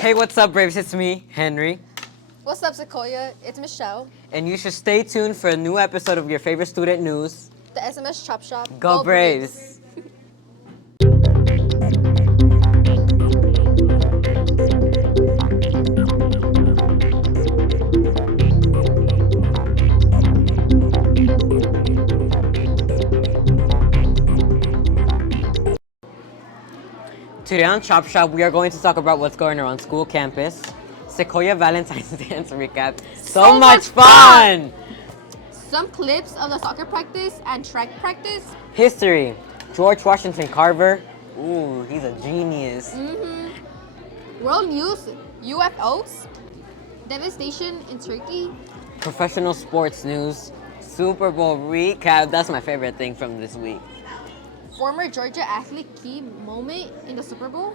Hey, what's up, Braves? It's me, Henry. What's up, Sequoia? It's Michelle. And you should stay tuned for a new episode of your favorite student news. The SMS Chop Shop. Go Braves! Today on Chop Shop, we are going to talk about what's going around school campus, Sequoia Valentine's Dance recap. So much fun! Some clips of the soccer practice and track practice. History, George Washington Carver. Ooh, he's a genius. World news, UFOs. Devastation in Turkey. Professional sports news, Super Bowl recap. That's my favorite thing from this week. Former Georgia athlete key moment in the Super Bowl.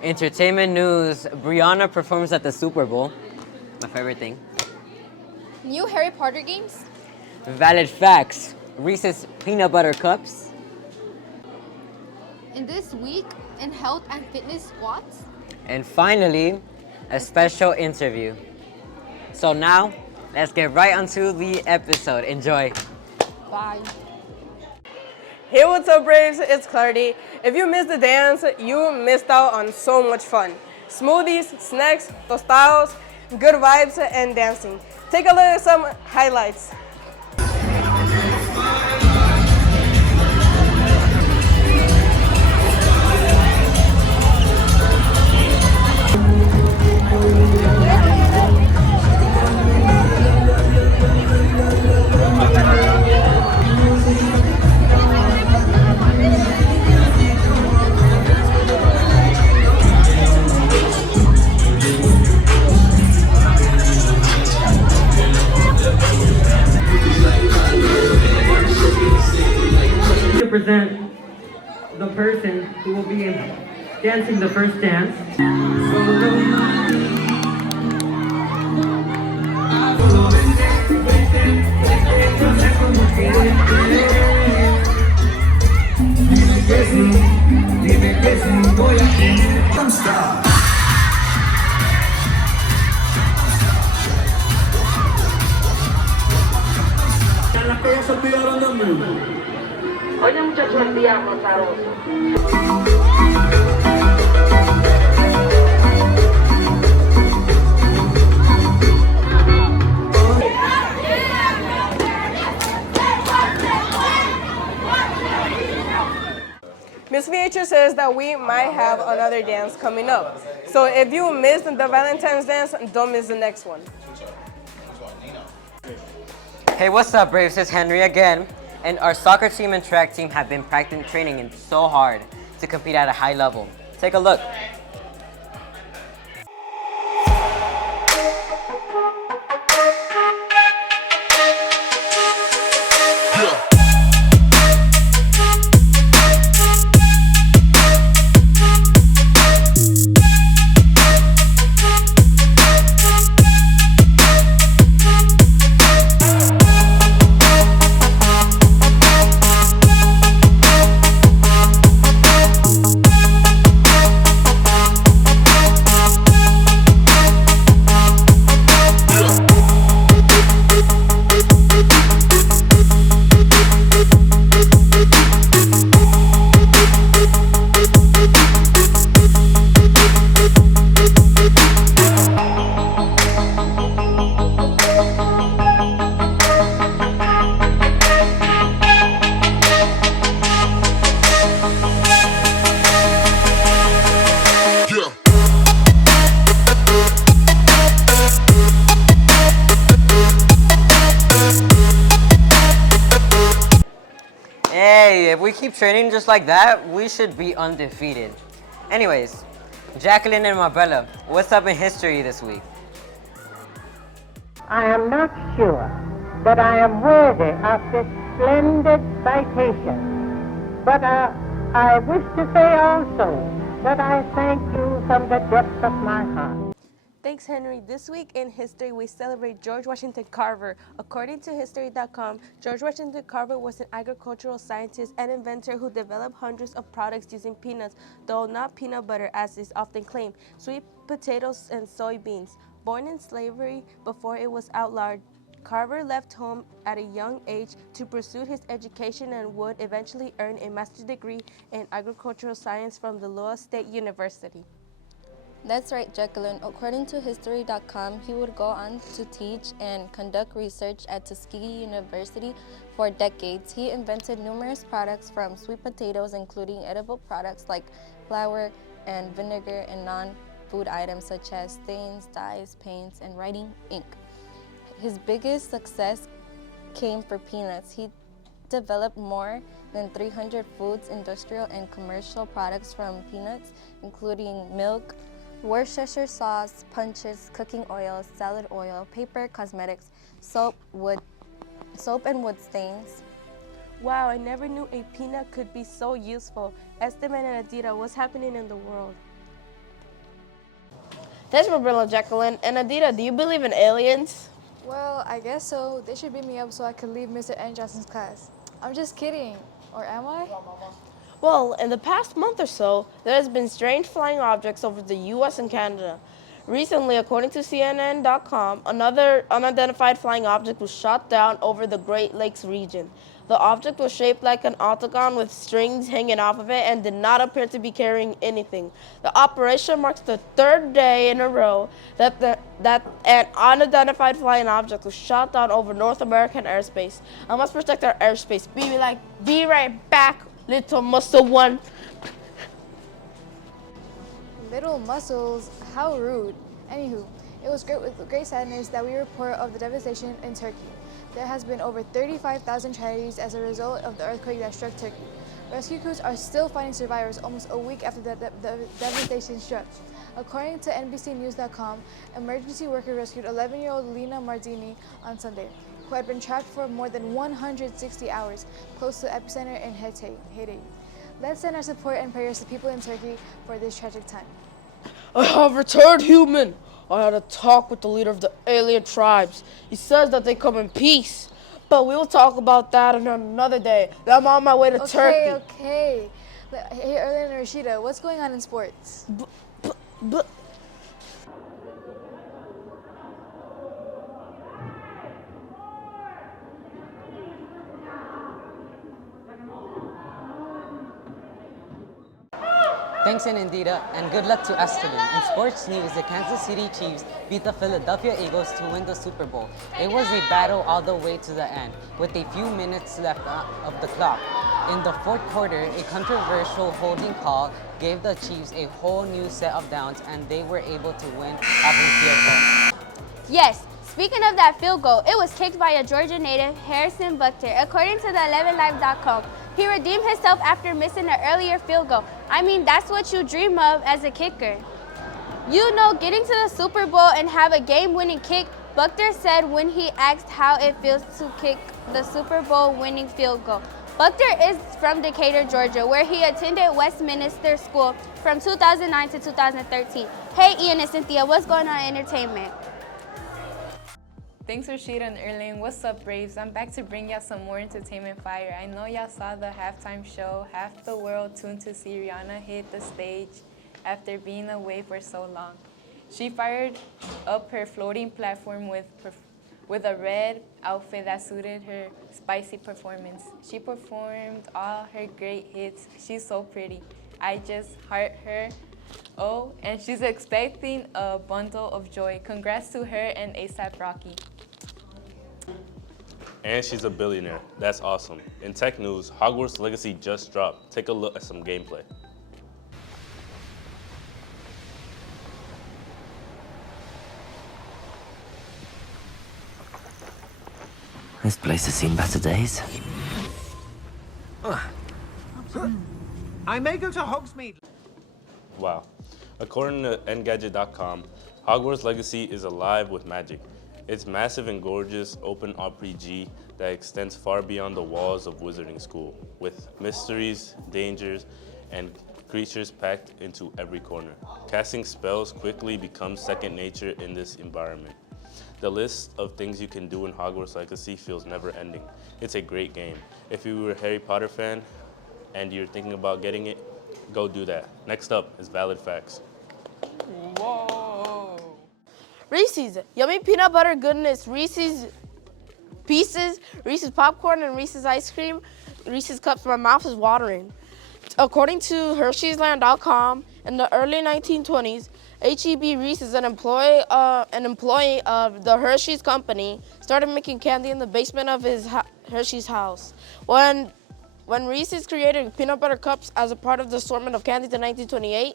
Entertainment news, Rihanna performs at the Super Bowl. My favorite thing. New Harry Potter games. Valid facts, Reese's peanut butter cups. In this week, in health and fitness squats. And finally, a special interview. So now, let's get right onto the episode. Enjoy. Bye. Hey, what's up, Braves? It's Clardy. If you missed the dance, you missed out on so much fun. Smoothies, snacks, tostados, good vibes, and dancing. Take a look at some highlights. Present the person who will be dancing the first dance. Oye, muchachos, el diablo, azaroso. Miss VH says that we might have another dance coming up. So if you missed the Valentine's dance, don't miss the next one. Hey, what's up, Braves? It's Henry again. And our soccer team and track team have been training so hard to compete at a high level. Take a look. Hey, if we keep training just like that, we should be undefeated. Anyways, Jacqueline and Marbella, what's up in history this week? I am not sure that I am worthy of this splendid citation, but I wish to say also that I thank you from the depths of my heart. Thanks, Henry. This week in history, we celebrate George Washington Carver. According to History.com, George Washington Carver was an agricultural scientist and inventor who developed hundreds of products using peanuts, though not peanut butter as is often claimed, sweet potatoes and soybeans. Born in slavery before it was outlawed, Carver left home at a young age to pursue his education and would eventually earn a master's degree in agricultural science from the Iowa State University. That's right, Jacqueline. According to History.com, he would go on to teach and conduct research at Tuskegee University for decades. He invented numerous products from sweet potatoes, including edible products like flour and vinegar, and non-food items such as stains, dyes, paints, and writing ink. His biggest success came for peanuts. He developed more than 300 foods, industrial, and commercial products from peanuts, including milk, Worcestershire sauce, punches, cooking oil, salad oil, paper, cosmetics, soap and wood stains. Wow, I never knew a peanut could be so useful. Esteban and Adira, what's happening in the world? Thanks for bringing up, Jacqueline. And Adira, do you believe in aliens? Well, I guess so. They should beat me up so I can leave Mr. N. Johnson's class. I'm just kidding. Or am I? Well, in the past month or so, there has been strange flying objects over the U.S. and Canada. Recently, according to CNN.com, another unidentified flying object was shot down over the Great Lakes region. The object was shaped like an octagon with strings hanging off of it and did not appear to be carrying anything. The operation marks the third day in a row that an unidentified flying object was shot down over North American airspace. I must protect our airspace. Be right back, little muscle one. Little muscles, how rude. Anywho, it was with great sadness that we report of the devastation in Turkey. There has been over 35,000 tragedies as a result of the earthquake that struck Turkey. Rescue crews are still finding survivors almost a week after the devastation struck. According to NBCNews.com, emergency workers rescued 11-year-old Lina Mardini on Sunday, who had been trapped for more than 160 hours close to the epicenter in Haiti. Let's send our support and prayers to people in Turkey for this tragic time. I have returned, human. I had a talk with the leader of the alien tribes. He says that they come in peace. But we will talk about that on another day. I'm on my way to Turkey. Okay. Hey, Erlen and Rashida, what's going on in sports? Thanks, Indira, and good luck to Esteban. In sports news, the Kansas City Chiefs beat the Philadelphia Eagles to win the Super Bowl. It was a battle all the way to the end, with a few minutes left of the clock. In the fourth quarter, a controversial holding call gave the Chiefs a whole new set of downs, and they were able to win off a field goal. Yes, speaking of that field goal, it was kicked by a Georgia native, Harrison Buckter. According to the 11live.com, he redeemed himself after missing an earlier field goal. I mean, that's what you dream of as a kicker. You know, getting to the Super Bowl and have a game-winning kick, Buckter said when he asked how it feels to kick the Super Bowl winning field goal. Buckter is from Decatur, Georgia, where he attended Westminster School from 2009 to 2013. Hey, Ian and Cynthia, what's going on in entertainment? Thanks, Rashida and Erling. What's up, Braves? I'm back to bring y'all some more entertainment fire. I know y'all saw the halftime show. Half the world tuned to see Rihanna hit the stage after being away for so long. She fired up her floating platform with a red outfit that suited her spicy performance. She performed all her great hits. She's so pretty. I just heart her. Oh, and she's expecting a bundle of joy. Congrats to her and A$AP Rocky. And she's a billionaire. That's awesome. In tech news, Hogwarts Legacy just dropped. Take a look at some gameplay. This place has seen better days. I may go to Hogsmeade. Wow. According to Engadget.com, Hogwarts Legacy is alive with magic. It's massive and gorgeous open RPG that extends far beyond the walls of Wizarding School, with mysteries, dangers, and creatures packed into every corner. Casting spells quickly becomes second nature in this environment. The list of things you can do in Hogwarts Legacy feels never ending. It's a great game. If you were a Harry Potter fan and you're thinking about getting it, go do that. Next up is Valid Facts. Whoa. Reese's, yummy peanut butter goodness, Reese's Pieces, Reese's popcorn, and Reese's ice cream, Reese's cups. My mouth is watering. According to Hershey'sLand.com, in the early 1920s, H.E.B. Reese is an employee of the Hershey's company, started making candy in the basement of his Hershey's house. When Reese's created peanut butter cups as a part of the assortment of candies in 1928,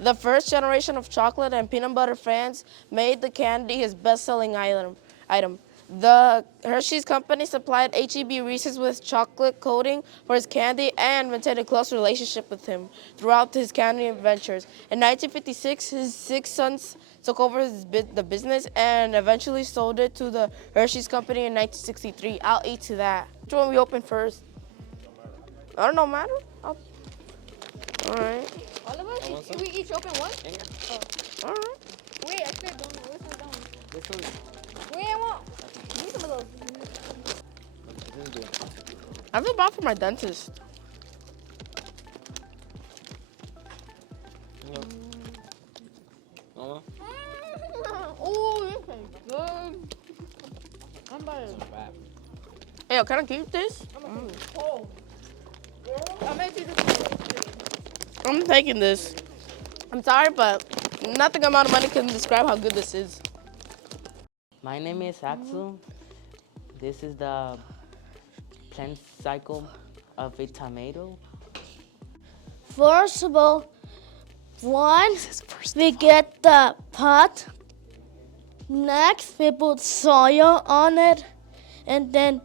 the first generation of chocolate and peanut butter fans made the candy his best-selling item. The Hershey's company supplied H.E.B. Reese's with chocolate coating for his candy and maintained a close relationship with him throughout his candy adventures. In 1956, his 6 sons took over the business and eventually sold it to the Hershey's company in 1963. I'll eat to that. Which one we open first? I don't know, matter. All right. All of us? Should we each open one? Yeah. All right. Wait, I said don't. Which one's that one? This one. Wait, I want. Give me some of those. I feel bad for my dentist. Mama? Oh, this tastes good. I'm about to. Hey, can I keep this? Oh. I'm making this. I'm taking this. I'm sorry, but nothing amount of money can describe how good this is. My name is Axel. This is the plant cycle of a tomato. First of all, we get the pot. Next, we put soil on it, and then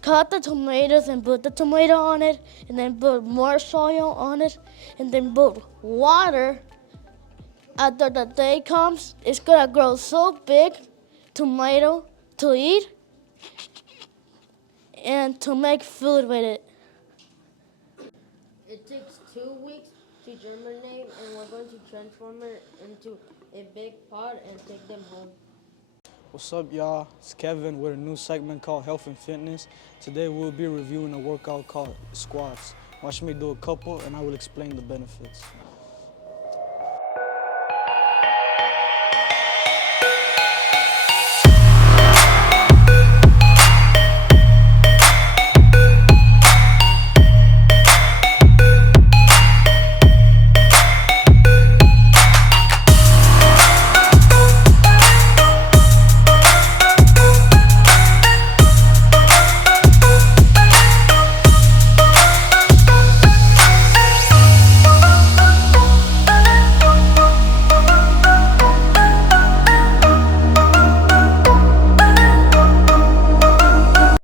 cut the tomatoes and put the tomato on it, and then put more soil on it, and then put water. After the day comes, it's gonna grow so big, tomato, to eat, and to make food with it. It takes 2 weeks to germinate, and we're going to transform it into a big pot and take them home. What's up, y'all? It's Kevin with a new segment called Health and Fitness. Today we'll be reviewing a workout called squats. Watch me do a couple and I will explain the benefits.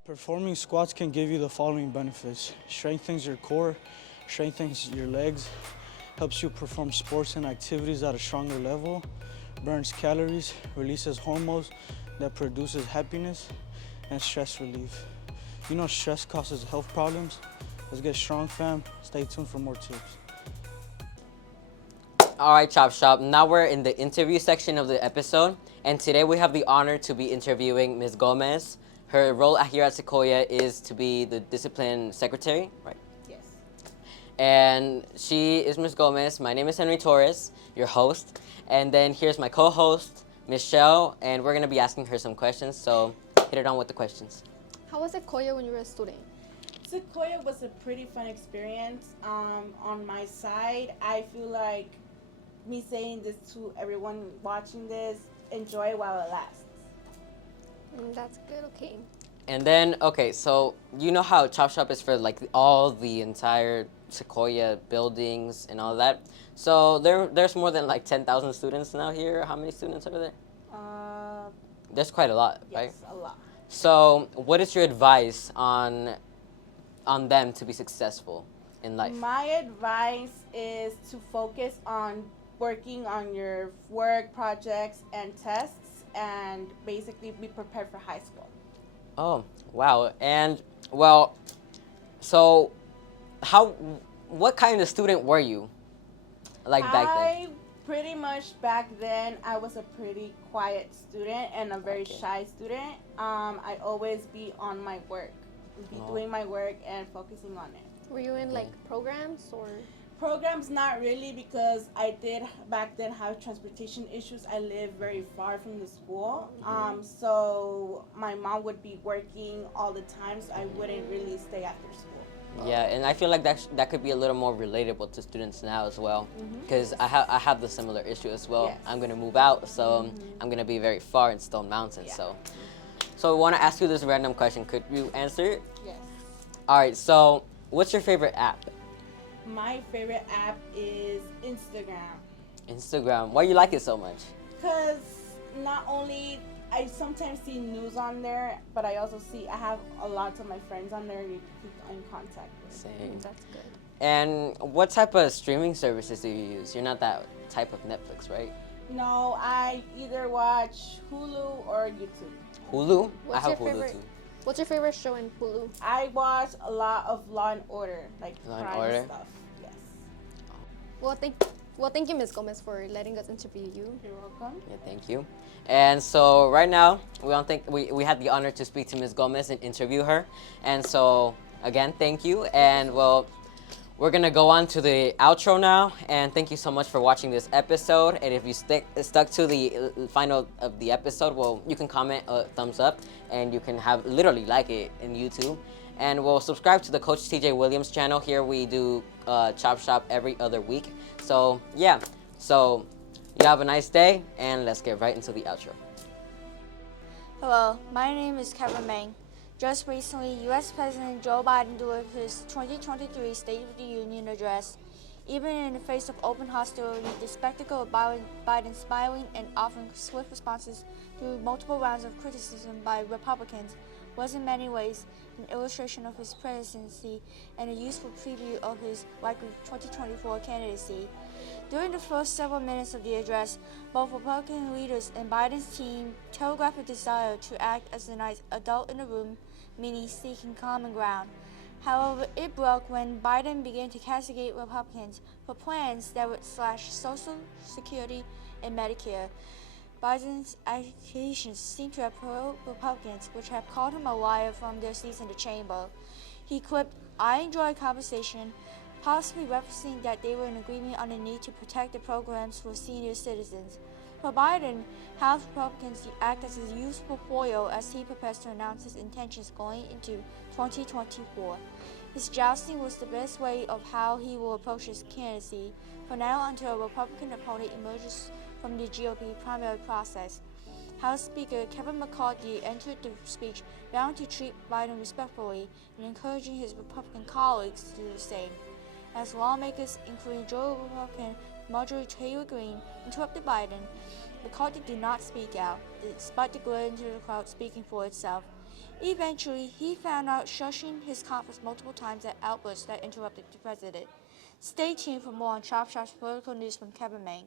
Performing squats can give you the following benefits. Strengthens your core, strengthens your legs, helps you perform sports and activities at a stronger level, burns calories, releases hormones that produces happiness, and stress relief. You know stress causes health problems. Let's get strong, fam. Stay tuned for more tips. All right, Chop Shop. Now we're in the interview section of the episode, and today we have the honor to be interviewing Ms. Gomez. Her role here at Sequoia is to be the discipline secretary, right? Yes. And she is Ms. Gomez. My name is Henry Torres, your host. And then here's my co-host, Michelle, and we're gonna be asking her some questions, so hit it on with the questions. How was Sequoia when you were a student? Sequoia was a pretty fun experience. On my side, I feel like me saying this to everyone watching this, enjoy while it lasts. That's good, okay. And then, okay, so you know how Chop Shop is for like all the entire Sequoia buildings and all that. So there's more than like 10,000 students now here. How many students are there? There's quite a lot, right? Yes, a lot. So what is your advice on them to be successful in life? My advice is to focus on working on your work, projects, and tests, and basically be prepared for high school. Oh, wow. And, well, so what kind of student were you like back then? Pretty much back then, I was a pretty quiet student and a very shy student. I always be on my work, doing my work and focusing on it. Were you in like programs or? Programs, not really, because I did back then have transportation issues. I live very far from the school, so my mom would be working all the time, so I wouldn't really stay after school. Yeah, and I feel like that could be a little more relatable to students now as well, because I have the similar issue as well. Yes. I'm gonna move out, so I'm gonna be very far in Stone Mountain. So I want to ask you this random question. Could you answer it? Yes. All right. So, what's your favorite app? My favorite app is Instagram. Instagram. Why you like it so much? Because not only I sometimes see news on there, but I also I have a lot of my friends on there to keep in contact with. Same. That's good. And what type of streaming services do you use? You're not that type of Netflix, right? No, I either watch Hulu or YouTube. Hulu? What's I have your Hulu favorite? too. What's your favorite show in Hulu? I watch a lot of Law and Order, like Law and crime Order? stuff. Yes. Well, thank you, Ms. Gomez, for letting us interview you. You're welcome. Yeah, thank you. And so right now, we had the honor to speak to Ms. Gomez and interview her. And so again, thank you. And well, we're gonna go on to the outro now. And thank you so much for watching this episode. And if you stuck to the final of the episode, well, you can comment a thumbs up, and you can have literally like it in YouTube. And we'll subscribe to the Coach TJ Williams channel. Here we do Chop Shop every other week. So yeah, so you have a nice day, and let's get right into the outro. Hello, my name is Kevin Mang. Just recently, U.S. President Joe Biden delivered his 2023 State of the Union address. Even in the face of open hostility, the spectacle of Biden smiling and offering swift responses to multiple rounds of criticism by Republicans was in many ways an illustration of his presidency and a useful preview of his likely 2024 candidacy. During the first several minutes of the address, both Republican leaders and Biden's team telegraphed a desire to act as the nice adult in the room, meaning seeking common ground. However, it broke when Biden began to castigate Republicans for plans that would slash Social Security and Medicare. Biden's accusations seem to have provoked Republicans, which have called him a liar from their seats in the chamber. He quipped, "I enjoy conversation," possibly referencing that they were in agreement on the need to protect the programs for senior citizens. For Biden, House Republicans act as a useful foil as he prepares to announce his intentions going into 2024. His jousting was the best way of how he will approach his candidacy, from now until a Republican opponent emerges from the GOP primary process. House Speaker Kevin McCarthy entered the speech bound to treat Biden respectfully and encouraging his Republican colleagues to do the same. As lawmakers, including Georgia Republican Marjorie Taylor Greene, interrupted Biden, McCarthy did not speak out, despite the glare into the crowd speaking for itself. Eventually, he found out shushing his conference multiple times at outbursts that interrupted the president. Stay tuned for more on Chop Shop's political news from Kevin Mang.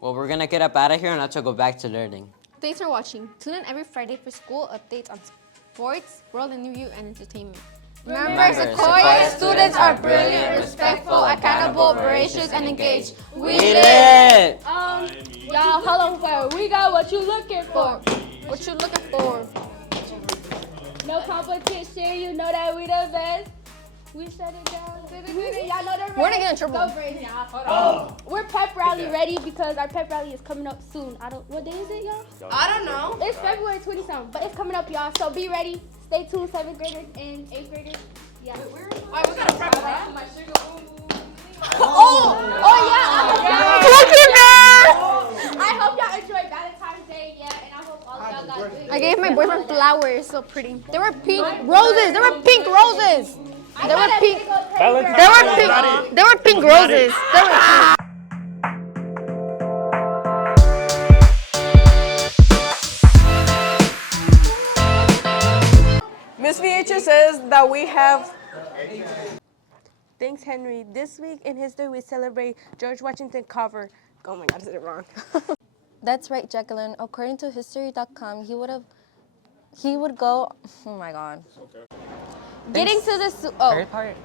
Well, we're gonna get up out of here and let's go back to learning. Thanks for watching. Tune in every Friday for school updates on sports, world and review, and entertainment. Remember, Sequoia students are brilliant, respectful, accountable, voracious, and engaged. We lit! Y'all, hold on fire. We got what you looking for. What you looking for? No competition, you know that we the best. We shut it down. Y'all know the rest. We're gonna get in trouble. Go Braves, y'all. We're pep rally ready because our pep rally is coming up soon. What day is it, y'all? I don't know. It's February 27th, but it's coming up, y'all. So be ready. Stay tuned, 7th graders and 8th graders. Yeah. Alright, we gotta prep that. I hope y'all enjoyed Valentine's Day, yeah, and I hope all of y'all got it. I gave my boyfriend flowers, so pretty. They were pink roses. They were pink roses. They were pink. They were pink roses. They were pink. Miss VH says that we have... Thanks, Henry. This week in history, we celebrate George Washington Carver. Oh my God, I said it wrong. That's right, Jacqueline. According to history.com, he would go, oh my God. Okay. Getting to the... Third part?